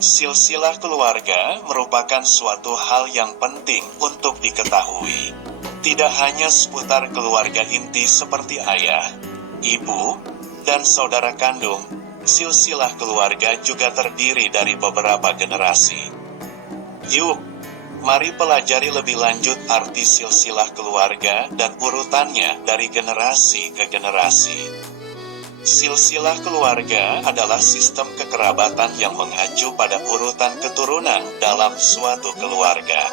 Silsilah keluarga merupakan suatu hal yang penting untuk diketahui. Tidak hanya seputar keluarga inti seperti ayah, ibu, dan saudara kandung, silsilah keluarga juga terdiri dari beberapa generasi. Yuk, mari pelajari lebih lanjut arti silsilah keluarga dan urutannya dari generasi ke generasi. Silsilah keluarga adalah sistem kekerabatan yang mengacu pada urutan keturunan dalam suatu keluarga.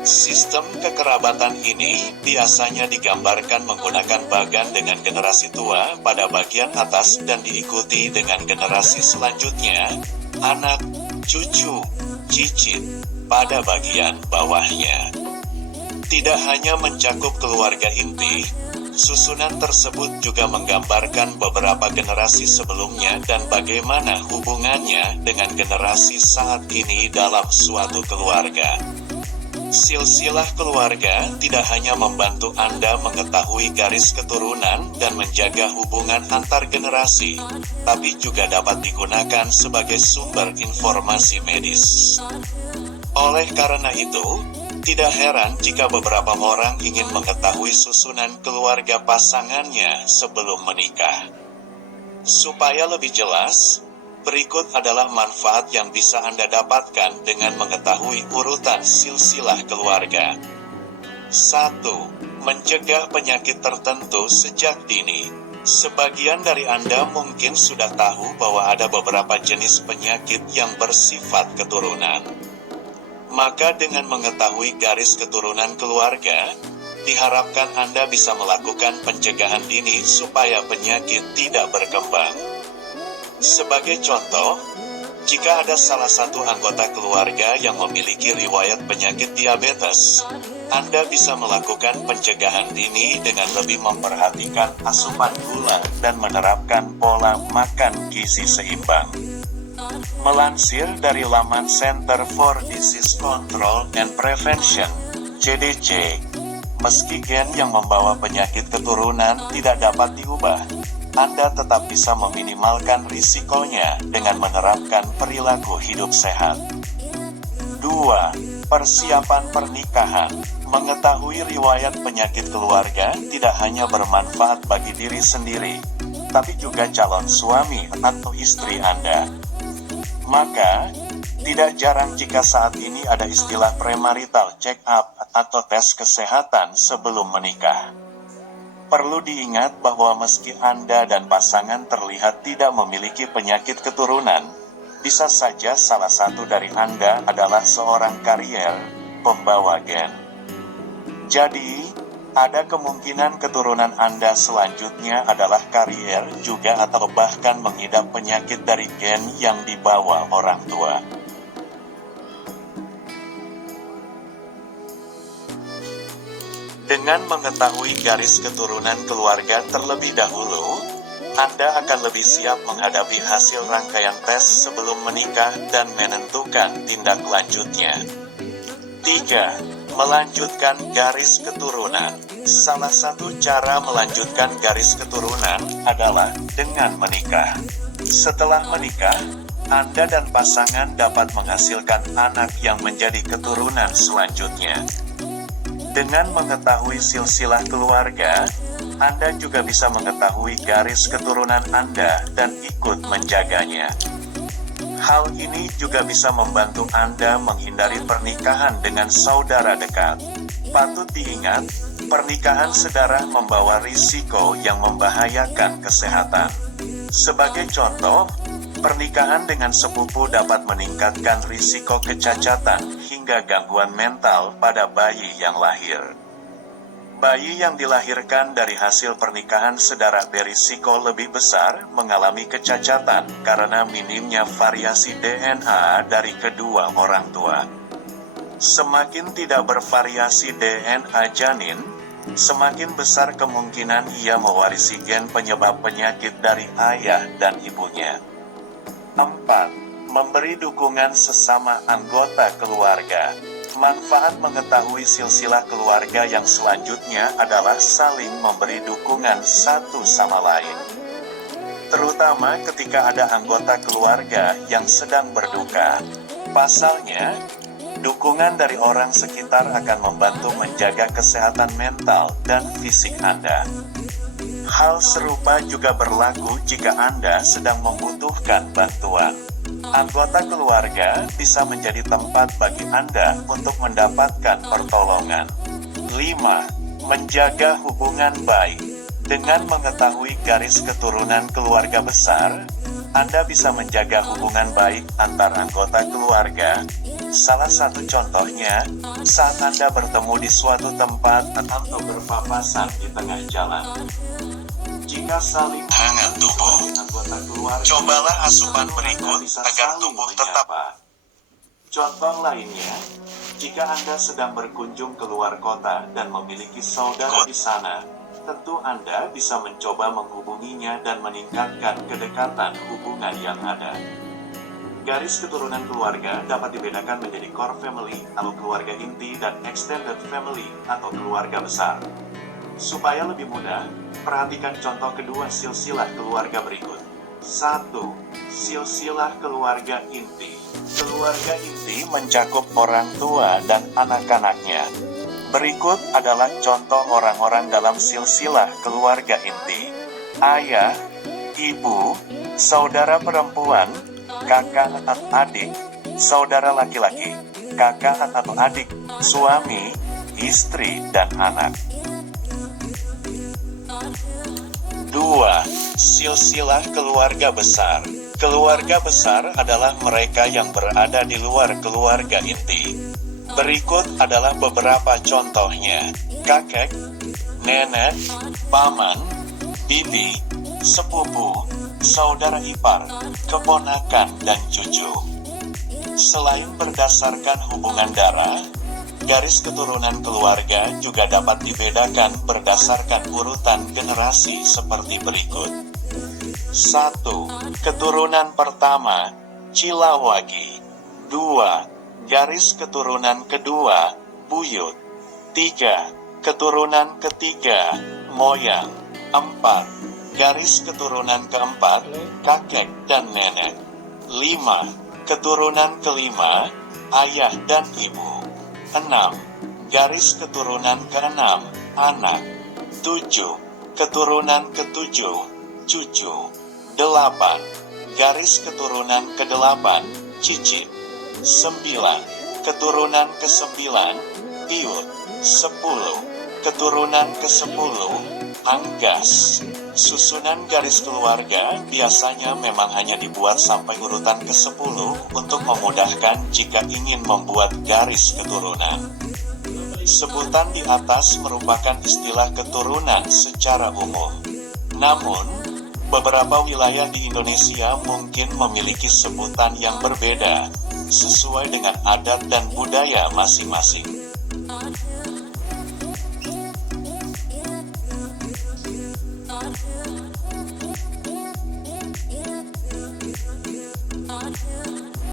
Sistem kekerabatan ini biasanya digambarkan menggunakan bagan dengan generasi tua pada bagian atas dan diikuti dengan generasi selanjutnya, anak, cucu, cicit, pada bagian bawahnya. Tidak hanya mencakup keluarga inti, susunan tersebut juga menggambarkan beberapa generasi sebelumnya dan bagaimana hubungannya dengan generasi saat ini dalam suatu keluarga. Silsilah keluarga tidak hanya membantu Anda mengetahui garis keturunan dan menjaga hubungan antar generasi, tapi juga dapat digunakan sebagai sumber informasi medis. Oleh karena itu, tidak heran jika beberapa orang ingin mengetahui susunan keluarga pasangannya sebelum menikah. Supaya lebih jelas, berikut adalah manfaat yang bisa Anda dapatkan dengan mengetahui urutan silsilah keluarga. 1. Mencegah penyakit tertentu sejak dini. Sebagian dari Anda mungkin sudah tahu bahwa ada beberapa jenis penyakit yang bersifat keturunan. Maka dengan mengetahui garis keturunan keluarga, diharapkan Anda bisa melakukan pencegahan dini supaya penyakit tidak berkembang. Sebagai contoh, jika ada salah satu anggota keluarga yang memiliki riwayat penyakit diabetes, Anda bisa melakukan pencegahan dini dengan lebih memperhatikan asupan gula dan menerapkan pola makan gizi seimbang. Melansir dari laman Center for Disease Control and Prevention, CDC, meski gen yang membawa penyakit keturunan tidak dapat diubah, Anda tetap bisa meminimalkan risikonya dengan menerapkan perilaku hidup sehat. 2. Persiapan pernikahan. Mengetahui riwayat penyakit keluarga tidak hanya bermanfaat bagi diri sendiri, tapi juga calon suami atau istri Anda. Maka, tidak jarang jika saat ini ada istilah premarital check-up atau tes kesehatan sebelum menikah. Perlu diingat bahwa meski Anda dan pasangan terlihat tidak memiliki penyakit keturunan, bisa saja salah satu dari Anda adalah seorang karier, pembawa gen. Jadi, ada kemungkinan keturunan Anda selanjutnya adalah karier juga atau bahkan mengidap penyakit dari gen yang dibawa orang tua. Dengan mengetahui garis keturunan keluarga terlebih dahulu, Anda akan lebih siap menghadapi hasil rangkaian tes sebelum menikah dan menentukan tindak lanjutnya. 3. Melanjutkan garis keturunan. Salah satu cara melanjutkan garis keturunan adalah dengan menikah. Setelah menikah, Anda dan pasangan dapat menghasilkan anak yang menjadi keturunan selanjutnya. Dengan mengetahui silsilah keluarga, Anda juga bisa mengetahui garis keturunan Anda dan ikut menjaganya. Hal ini juga bisa membantu Anda menghindari pernikahan dengan saudara dekat. Patut diingat, pernikahan sedarah membawa risiko yang membahayakan kesehatan. Sebagai contoh, pernikahan dengan sepupu dapat meningkatkan risiko kecacatan hingga gangguan mental pada bayi yang lahir. Bayi yang dilahirkan dari hasil pernikahan sedara berisiko lebih besar mengalami kecacatan karena minimnya variasi DNA dari kedua orang tua. Semakin tidak bervariasi DNA janin, semakin besar kemungkinan ia mewarisi gen penyebab penyakit dari ayah dan ibunya. 4. Memberi dukungan sesama anggota keluarga. Manfaat mengetahui silsilah keluarga yang selanjutnya adalah saling memberi dukungan satu sama lain. terutama ketika ada anggota keluarga yang sedang berduka. Pasalnya, dukungan dari orang sekitar akan membantu menjaga kesehatan mental dan fisik Anda. Hal serupa juga berlaku jika Anda sedang membutuhkan bantuan. Anggota keluarga bisa menjadi tempat bagi Anda untuk mendapatkan pertolongan. 5. Menjaga hubungan baik. Dengan mengetahui garis keturunan keluarga besar, Anda bisa menjaga hubungan baik antar anggota keluarga. Salah satu contohnya, saat Anda bertemu di suatu tempat atau berpapasan di tengah jalan. Jika saling hangat tubuh, cobalah asupan berikut agar tubuh tetap. Contoh lainnya, jika Anda sedang berkunjung ke luar kota dan memiliki saudara di sana, tentu Anda bisa mencoba menghubunginya dan meningkatkan kedekatan hubungan yang ada. Garis keturunan keluarga dapat dibedakan menjadi core family atau keluarga inti dan extended family atau keluarga besar. Supaya lebih mudah, perhatikan contoh kedua silsilah keluarga berikut. 1. Silsilah keluarga inti. Keluarga inti mencakup orang tua dan anak-anaknya. Berikut adalah contoh orang-orang dalam silsilah keluarga inti. Ayah, ibu, saudara perempuan, kakak atau adik, saudara laki-laki, kakak atau adik, suami, istri, dan anak. 2. Silsilah keluarga besar. Keluarga besar adalah mereka yang berada di luar keluarga inti. Berikut adalah beberapa contohnya. Kakek, nenek, paman, bibi, sepupu, saudara ipar, keponakan, dan cucu. Selain berdasarkan hubungan darah, garis keturunan keluarga juga dapat dibedakan berdasarkan urutan generasi seperti berikut. 1. Keturunan pertama, Cilawagi. 2. Garis keturunan kedua, buyut. 3. Keturunan ketiga, moyang. 4. Garis keturunan keempat, kakek dan nenek. 5. Keturunan kelima, ayah dan ibu. 6. Garis keturunan keenam, anak. 7. Keturunan ketujuh, cucu. 8. Garis keturunan kedelapan, cicit. 9. Keturunan ke-9, piut. 10. Keturunan ke-10, anggas. Susunan garis keluarga biasanya memang hanya dibuat sampai urutan ke-10 untuk memudahkan jika ingin membuat garis keturunan. Sebutan di atas merupakan istilah keturunan secara umum. Namun, beberapa wilayah di Indonesia mungkin memiliki sebutan yang berbeda, sesuai dengan adat dan budaya masing-masing.